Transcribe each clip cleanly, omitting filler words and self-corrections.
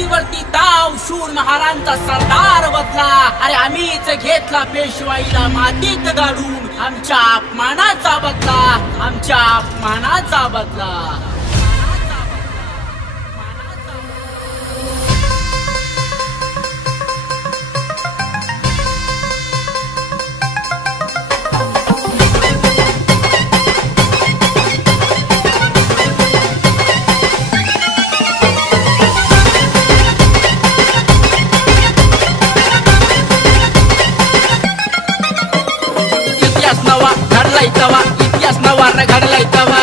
पेशीवरती ताव शूर महाराजांचा सरदार बदला। अरे आम्हीच घेतला पेशवाईला मातीत गाडून, आमच्या अपमानाचा बदला, आमच्या अपमानाचा बदला। इतिहास नवा घडलाय तवा,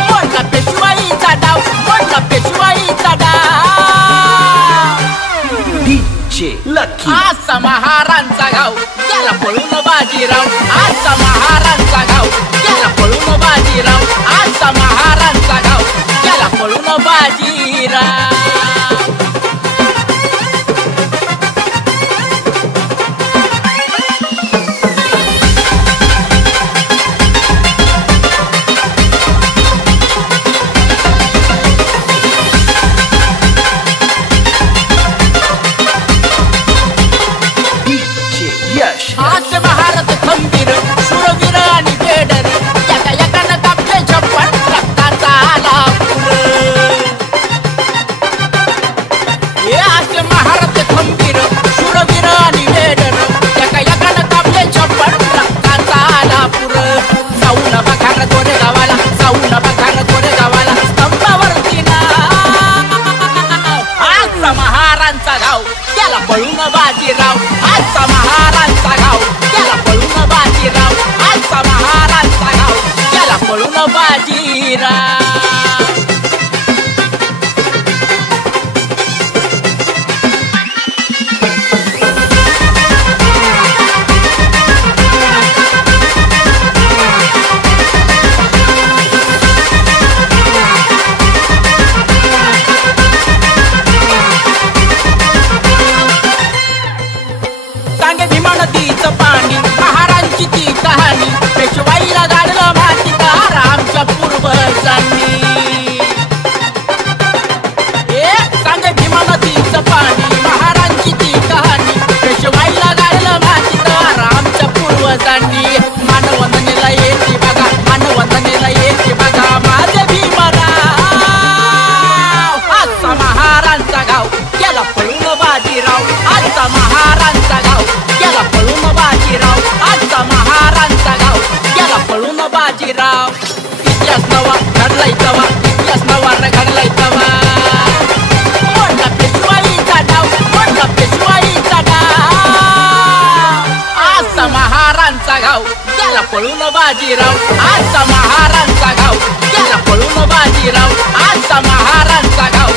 मोडला पेशवाईचा डाव, मोडला पेशवाईचा डाव। डीजे लकी आजचा महाराजांचा गाव गेला पळून बाजीराव, आजचा महाराजांचा गाव गेला पळून बाजीराव, आजचा महाराजांचा गाव गेला पळून बाजीराव। आज महारथ खंबीर शूरवीर आणि बेडर, एका एकानं कापले छप्पन रक्ताचा आला पूर। हे आज महारथ खंबीर शूरवीर आणि बेडर, एका एकानं कापले छप्पन रक्ताचा आला पूर। जाऊन बघार गोरे गावाला, जाऊन बघार गोरे गावाला, स्तंभावरती नाव। आजचा महाराजांचा गाव गेला पळून बाजीराव, आजचा महाराजांचा गाव गेला पळून बाजीराव, आजचा महाराजांचा गाव गेला पळून बाजीराव। सांगे भीमा नदीचं पाणी, महाराजांची ती कहाणी, पेशवाईला गाडलं मातीदार आमच्या पूर्वजांनी। सांगे भीमा नदीचं पाणी, महाराजांची ती कहाणी, पेशवाईला गाडलं मातीदार आमच्या पूर्वजांनी। मानवंदनेला येते बघा, मानवंदनेला येते बघा माझे भीमराव। आजचा महाराजांचा गाव गेला पळून बाजीराव, आजचा महाराजांचा गाव गेला पळून बाजीराव, आजचा महाराजांचा गाव गेला पळून बाजीराव। इतिहास नवा घडलाय तवा, इतिहास नवा घडलाय तवा, मोडला पेशवाईचा डाव, मोडला पेशवाईचा डाव। आजचा महाराजांचा गाव गेला पळून बाजीराव, आजचा महाराजांचा गाव गेला पळून बाजीराव, आजचा महाराजांचा गाव